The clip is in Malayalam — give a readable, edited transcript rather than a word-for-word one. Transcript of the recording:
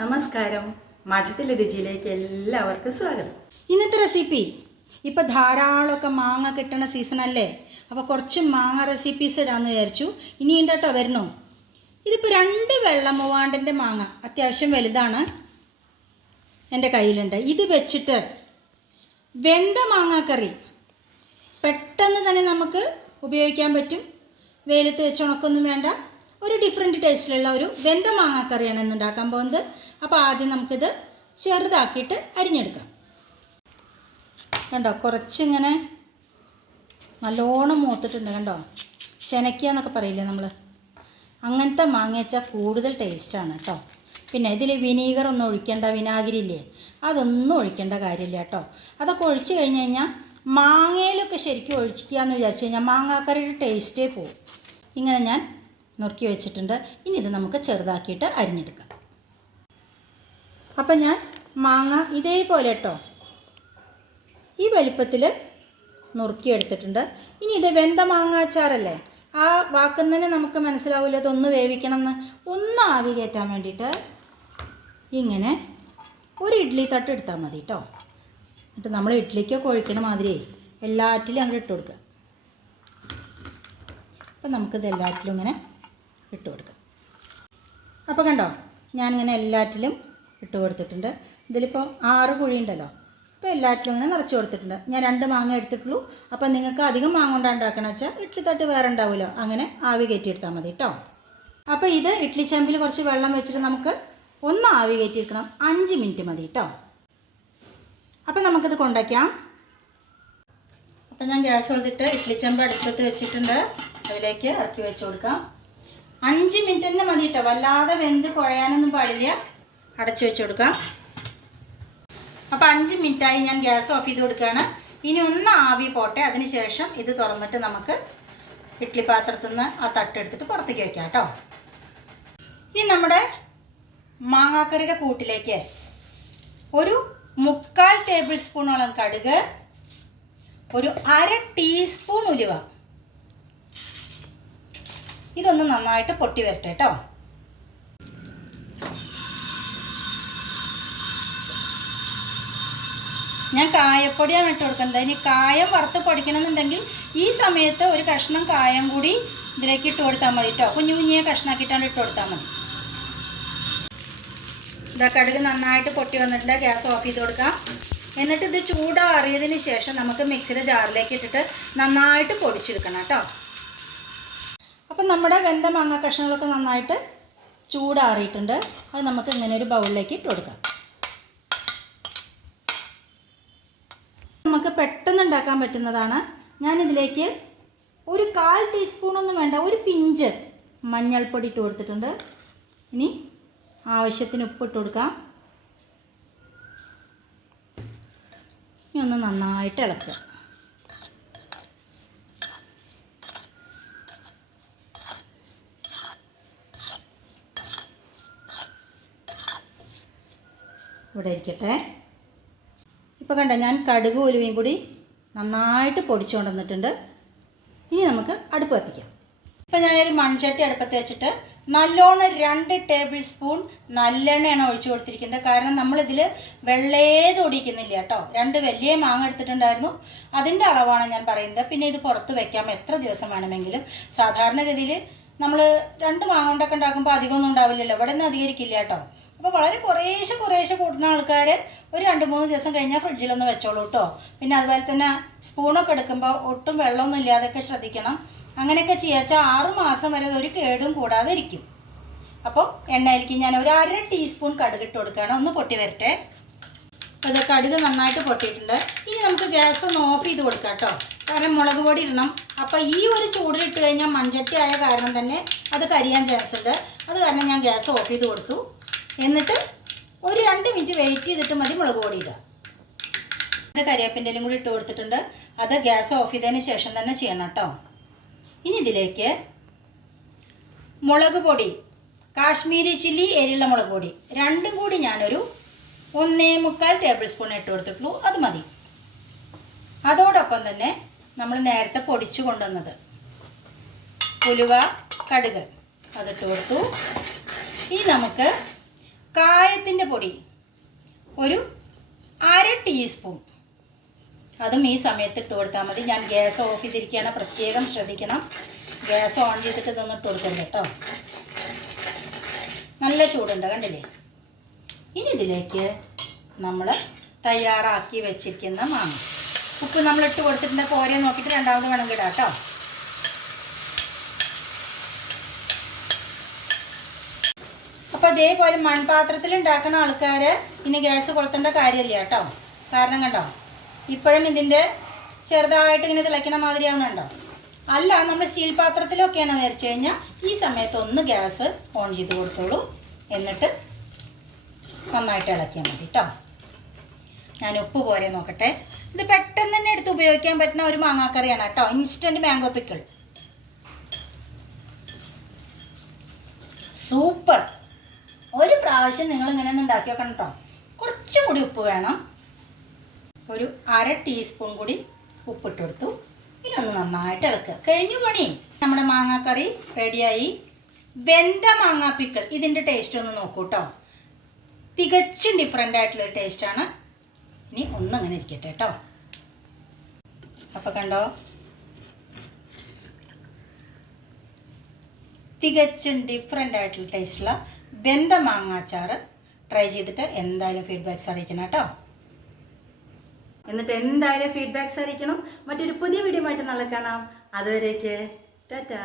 നമസ്കാരം. മഠത്തിലെ രുചിയിലേക്ക് എല്ലാവർക്കും സ്വാഗതം. ഇന്നത്തെ റെസിപ്പി ഇപ്പോൾ ധാരാളമൊക്കെ മാങ്ങ കിട്ടുന്ന സീസണല്ലേ, അപ്പോൾ കുറച്ച് മാങ്ങ റെസിപ്പീസ് ഇടാമെന്ന് വിചാരിച്ചു. ഇനി ഉണ്ടോ വരണോ. ഇതിപ്പോൾ 2 വെള്ളമൂവാണ്ടിൻ്റെ മാങ്ങ അത്യാവശ്യം വലുതാണ് എൻ്റെ കയ്യിലുണ്ട്. ഇത് വെച്ചിട്ട് വെന്ത മാങ്ങാക്കറി പെട്ടെന്ന് തന്നെ നമുക്ക് ഉപയോഗിക്കാൻ പറ്റും. വെയിലത്ത് വെച്ച് ഉണക്കൊന്നും വേണ്ട. ഒരു ഡിഫറെൻറ്റ് ടേസ്റ്റിലുള്ള ഒരു വെന്ത മാങ്ങാക്കറിയാണ് ഇന്ന് ഉണ്ടാക്കാൻ പോകുന്നത്. അപ്പോൾ ആദ്യം നമുക്കിത് ചെറുതാക്കിയിട്ട് അരിഞ്ഞെടുക്കാം. കണ്ടോ, കുറച്ചിങ്ങനെ നല്ലോണം മൂത്തിട്ടുണ്ട്. കണ്ടോ, ചെനയ്ക്കുക എന്നൊക്കെ പറയില്ലേ നമ്മൾ, അങ്ങനത്തെ മാങ്ങ വെച്ചാൽ കൂടുതൽ ടേസ്റ്റാണ് കേട്ടോ. പിന്നെ ഇതിൽ വിനീഗർ ഒന്നും ഒഴിക്കേണ്ട, വിനാഗിരിയില്ലേ അതൊന്നും ഒഴിക്കേണ്ട കാര്യമില്ല കേട്ടോ. അതൊക്കെ ഒഴിച്ച് കഴിഞ്ഞ് കഴിഞ്ഞാൽ മാങ്ങയിലൊക്കെ ശരിക്കും ഒഴിക്കുക എന്ന് വിചാരിച്ചു കഴിഞ്ഞാൽ മാങ്ങാക്കറിയുടെ ടേസ്റ്റേ പോവും. ഇങ്ങനെ ഞാൻ നുറുക്കി വെച്ചിട്ടുണ്ട്. ഇനി ഇത് നമുക്ക് ചെറുതാക്കിയിട്ട് അരിഞ്ഞെടുക്കാം. അപ്പം ഞാൻ മാങ്ങ ഇതേപോലെ കേട്ടോ ഈ വലിപ്പത്തിൽ നുറുക്കിയെടുത്തിട്ടുണ്ട്. ഇനി ഇത് വെന്ത മാങ്ങ അച്ചാറല്ലേ, ആ വാക്കിൽ തന്നെ നമുക്ക് മനസ്സിലാവില്ല ഇതൊന്ന് വേവിക്കണം എന്ന്. ഒന്ന് ആവി കയറ്റാൻ വേണ്ടിയിട്ട് ഇങ്ങനെ ഒരു ഇഡ്ഡലി തട്ട് എടുത്താൽ മതി കേട്ടോ. എന്നിട്ട് നമ്മൾ ഇഡ്ഡലിക്കൊക്കെ ഒഴിക്കണ മാതിരി എല്ലാറ്റിലും അങ്ങോട്ട് ഇട്ട് കൊടുക്കുക. അപ്പം നമുക്കിത് എല്ലാറ്റിലും ഇങ്ങനെ ഇട്ട് കൊടുക്കാം. അപ്പോൾ കണ്ടോ, ഞാനിങ്ങനെ എല്ലാറ്റിലും ഇട്ട് കൊടുത്തിട്ടുണ്ട്. ഇതിലിപ്പോൾ 6 കുഴി ഉണ്ടല്ലോ, അപ്പോൾ എല്ലാറ്റിലും ഇങ്ങനെ നിറച്ച് കൊടുത്തിട്ടുണ്ട്. ഞാൻ 2 മാങ്ങ എടുത്തിട്ടുള്ളൂ. അപ്പോൾ നിങ്ങൾക്ക് അധികം മാങ്ങ കൊണ്ടാണ് ഉണ്ടാക്കണമെന്ന് വെച്ചാൽ ഇഡ്ഡലി തട്ട് വേറെ ഉണ്ടാവുമല്ലോ, അങ്ങനെ ആവി കയറ്റിയെടുത്താൽ മതി കേട്ടോ. അപ്പോൾ ഇത് ഇഡ്ഡലി ചെമ്പിൽ കുറച്ച് വെള്ളം വെച്ചിട്ട് നമുക്ക് ഒന്ന് ആവി കയറ്റിയെടുക്കണം. 5 മിനിറ്റ് മതി കേട്ടോ. അപ്പോൾ നമുക്കിത് കൊണ്ടുവയ്ക്കാം. അപ്പോൾ ഞാൻ ഗ്യാസ് കൊടുത്തിട്ട് ഇഡ്ഡലി ചെമ്പ് അടുപ്പത്ത് വെച്ചിട്ടുണ്ട്. അതിലേക്ക് ഇറക്കി വെച്ച് കൊടുക്കാം. 5 മിനിറ്റ് തന്നെ മതി കേട്ടോ, വല്ലാതെ വെന്ത് കുഴയാനൊന്നും പാടില്ല. അടച്ചു വെച്ച് കൊടുക്കാം. അപ്പോൾ 5 മിനിറ്റായി, ഞാൻ ഗ്യാസ് ഓഫ് ചെയ്ത് കൊടുക്കുകയാണ്. ഇനി ഒന്ന് ആവി പോട്ടെ, അതിന് ശേഷം ഇത് തുറന്നിട്ട് നമുക്ക് ഇഡ്ഡലി പാത്രത്തിൽ നിന്ന് ആ തട്ടെടുത്തിട്ട് പുറത്തേക്ക് വയ്ക്കാം കേട്ടോ. ഇനി നമ്മുടെ മാങ്ങാക്കറിയുടെ കൂട്ടിലേക്ക് ഒരു 3/4 ടേബിൾ സ്പൂണോളം കടുക്, ഒരു 1/2 ടീസ്പൂൺ ഉലുവ, ഇതൊന്ന് നന്നായിട്ട് പൊട്ടി വരട്ടെ കേട്ടോ. ഞാൻ കായപ്പൊടിയാണ് ഇട്ട് കൊടുക്കുന്നത്. ഇനി കായം വറുത്ത് പൊടിക്കണമെന്നുണ്ടെങ്കിൽ ഈ സമയത്ത് ഒരു കഷ്ണം കായം കൂടി ഇതിലേക്ക് ഇട്ട് കൊടുത്താൽ മതി കേട്ടോ. കുഞ്ഞു കുഞ്ഞിയെ കഷ്ണാക്കിയിട്ടാണ് ഇട്ട് കൊടുത്താൽ മതി. ഇതാ കടുക് നന്നായിട്ട് പൊട്ടി വന്നിട്ടുണ്ട്. ഗ്യാസ് ഓഫ് ചെയ്ത് കൊടുക്കാം. എന്നിട്ട് ഇത് ചൂടാറിയതിന് ശേഷം നമുക്ക് മിക്സിയുടെ ജാറിലേക്ക് ഇട്ടിട്ട് നന്നായിട്ട് പൊടിച്ചെടുക്കണം കേട്ടോ. അപ്പം നമ്മുടെ വെന്ത മാങ്ങ കഷ്ണങ്ങളൊക്കെ നന്നായിട്ട് ചൂടാറിയിട്ടുണ്ട്. അത് നമുക്ക് ഇങ്ങനെ ഒരു ബൗളിലേക്ക് ഇട്ട് കൊടുക്കാം. നമുക്ക് പെട്ടെന്ന് ഉണ്ടാക്കാൻ പറ്റുന്നതാണ്. ഞാനിതിലേക്ക് ഒരു 1/4 ടീസ്പൂണൊന്നും വേണ്ട, ഒരു പിഞ്ച് മഞ്ഞൾപ്പൊടി ഇട്ട് കൊടുത്തിട്ടുണ്ട്. ഇനി ആവശ്യത്തിന് ഉപ്പിട്ട് കൊടുക്കാം. ഇനി ഒന്ന് നന്നായിട്ട് ഇളക്കുക. ഇവിടെ ഇരിക്കട്ടെ. ഇപ്പോൾ കണ്ടോ, ഞാൻ കടുക് ഉലുവയും കൂടി നന്നായിട്ട് പൊടിച്ചു കൊണ്ടുവന്നിട്ടുണ്ട്. ഇനി നമുക്ക് അടുപ്പ് കത്തിക്കാം. ഇപ്പോൾ ഞാനൊരു മൺചട്ടി അടുപ്പത്ത് വെച്ചിട്ട് നല്ലോണം 2 ടേബിൾ സ്പൂൺ നല്ലെണ്ണയാണ് ഒഴിച്ചു കൊടുത്തിരിക്കുന്നത്. കാരണം നമ്മളിതിൽ വെള്ളേത് ഒടിക്കുന്നില്ല കേട്ടോ. 2 വലിയ മാങ്ങ എടുത്തിട്ടുണ്ടായിരുന്നു, അതിൻ്റെ അളവാണ് ഞാൻ പറയുന്നത്. പിന്നെ ഇത് പുറത്ത് വെക്കാം എത്ര ദിവസം വേണമെങ്കിലും. സാധാരണഗതിയിൽ നമ്മൾ 2 മാങ്ങ കൊണ്ടൊക്കെ ഉണ്ടാക്കുമ്പോൾ അധികമൊന്നും ഉണ്ടാവില്ലല്ലോ, ഇവിടെ നിന്ന് അധികരിക്കില്ല കേട്ടോ. അപ്പോൾ വളരെ കുറേശ്ശെ കൂടുന്ന ആൾക്കാർ ഒരു 2-3 ദിവസം കഴിഞ്ഞാൽ ഫ്രിഡ്ജിലൊന്ന് വെച്ചോളൂ കേട്ടോ. പിന്നെ അതുപോലെ തന്നെ സ്പൂണൊക്കെ എടുക്കുമ്പോൾ ഒട്ടും വെള്ളമൊന്നും ഇല്ലാതൊക്കെ ശ്രദ്ധിക്കണം. അങ്ങനെയൊക്കെ ചെയ്യാച്ചാൽ 6 മാസം വരെ ഒരു കേടും കൂടാതെ ഇരിക്കും. അപ്പോൾ എണ്ണയിലേക്ക് ഞാൻ ഒരു 1/2 ടീസ്പൂൺ കടുക് ഇട്ട് കൊടുക്കുകയാണ്. ഒന്ന് പൊട്ടി വരട്ടെ. അപ്പോൾ ഇത് കടുക് നന്നായിട്ട് പൊട്ടിയിട്ടുണ്ട്. ഇനി നമുക്ക് ഗ്യാസ് ഒന്ന് ഓഫ് ചെയ്ത് കൊടുക്കാം കേട്ടോ. കാരണം മുളക് പൊടി ഇടണം. അപ്പോൾ ഈ ഒരു ചൂടിലിട്ട് കഴിഞ്ഞാൽ മൺചട്ടി ആയ കാരണം തന്നെ അത് കരിയാൻ ചാൻസ് ഉണ്ട്. അത് കാരണം ഞാൻ ഗ്യാസ് ഓഫ് ചെയ്ത് കൊടുത്തു. എന്നിട്ട് ഒരു 2 മിനിറ്റ് വെയിറ്റ് ചെയ്തിട്ട് മതി മുളക് പൊടി ഇടുക. കരിവേപ്പിൻ്റെ ഇലയും കൂടി ഇട്ട് കൊടുത്തിട്ടുണ്ട്. അത് ഗ്യാസ് ഓഫ് ചെയ്തതിന് ശേഷം തന്നെ ചെയ്യണം കേട്ടോ. ഇനി ഇതിലേക്ക് മുളക് പൊടി, കാശ്മീരി ചില്ലി എരിയുള്ള മുളക് പൊടി 2 കൂടി ഞാനൊരു 1.25 ടേബിൾ സ്പൂൺ ഇട്ട് കൊടുത്തിട്ടുള്ളൂ, അത് മതി. അതോടൊപ്പം തന്നെ നമ്മൾ നേരത്തെ പൊടിച്ചു കൊണ്ടുവന്നത് ഉലുവ, കടുക് അതിട്ട് കൊടുത്തു. ഇനി നമുക്ക് കായത്തിൻ്റെ പൊടി ഒരു 1/2 ടീസ്പൂൺ, അതും ഈ സമയത്ത് ഇട്ട് കൊടുത്താൽ മതി. ഞാൻ ഗ്യാസ് ഓഫ് ചെയ്തിരിക്കുകയാണ്, പ്രത്യേകം ശ്രദ്ധിക്കണം. ഗ്യാസ് ഓൺ ചെയ്തിട്ട് ഇതൊന്നും ഇട്ട് കൊടുക്കരുത് കേട്ടോ. നല്ല ചൂടുണ്ട്, കണ്ടില്ലേ? ഇനി ഇതിലേക്ക് നമ്മൾ തയ്യാറാക്കി വെച്ചിരിക്കുന്ന മാങ്ങ, ഉപ്പ് നമ്മൾ ഇട്ട് കൊടുത്തിട്ടുണ്ട്. പോരെ നോക്കിയിട്ട് രണ്ടാമത് വേണമെങ്കിൽ ഇടാം കേട്ടോ. അപ്പോൾ അതേപോലെ മൺപാത്രത്തിൽ ഉണ്ടാക്കുന്ന ആൾക്കാർ ഇനി ഗ്യാസ് കൊളുത്തേണ്ട കാര്യമില്ല കേട്ടോ. കാരണം കണ്ടോ, ഇപ്പോഴും ഇതിൻ്റെ ചെറുതായിട്ട് ഇങ്ങനെ തിളയ്ക്കണ മാതിരിയാവുന്നുണ്ടോ? അല്ല, നമ്മൾ സ്റ്റീൽ പാത്രത്തിലൊക്കെയാണ് നിറച്ച് കഴിഞ്ഞാൽ ഈ സമയത്ത് ഒന്ന് ഗ്യാസ് ഓൺ ചെയ്ത് കൊടുത്തോളൂ. എന്നിട്ട് നന്നായിട്ട് ഇളക്കിയാൽ മതി കേട്ടോ. ഞാൻ ഉപ്പ് പോരെ നോക്കട്ടെ. ഇത് പെട്ടെന്ന് തന്നെ എടുത്ത് ഉപയോഗിക്കാൻ പറ്റുന്ന ഒരു മാങ്ങാക്കറിയാണ് കേട്ടോ, ഇൻസ്റ്റൻറ്റ് മാംഗോ പിക്കിൾ. സൂപ്പർ. ഒരു പ്രാവശ്യം നിങ്ങൾ ഇങ്ങനെ ഒന്ന് ഉണ്ടാക്കി വെക്കണം കേട്ടോ. കുറച്ചും കൂടി ഉപ്പ് വേണം. ഒരു 1/2 ടീസ്പൂൺ കൂടി ഉപ്പിട്ട് കൊടുത്തു. ഇനി ഒന്ന് നന്നായിട്ട് ഇളക്കുക. കഴിഞ്ഞു പണി. നമ്മുടെ മാങ്ങാക്കറി റെഡിയായി. വെന്ത മാങ്ങാ പിക്കിൾ, ഇതിൻ്റെ ടേസ്റ്റ് ഒന്ന് നോക്കൂ കേട്ടോ. തികച്ചും ഡിഫറെൻ്റ് ആയിട്ടുള്ളൊരു ടേസ്റ്റാണ്. ഇനി ഒന്നിങ്ങനെ ഇരിക്കട്ടെ കേട്ടോ. അപ്പോൾ കണ്ടോ, തികച്ചും ഡിഫറെൻ്റ് ആയിട്ടുള്ള ടേസ്റ്റുള്ള വെന്ത മാങ്ങാച്ചാറ് ട്രൈ ചെയ്തിട്ട് എന്തായാലും ഫീഡ്ബാക്ക്സ് അറിയിക്കണം കേട്ടോ. എന്നിട്ട് എന്തായാലും ഫീഡ്ബാക്ക്സ് അറിയിക്കണം. മറ്റൊരു പുതിയ വീഡിയോ ആയിട്ട് നാളെ കാണാം. അതുവരേക്ക് ടാറ്റാ.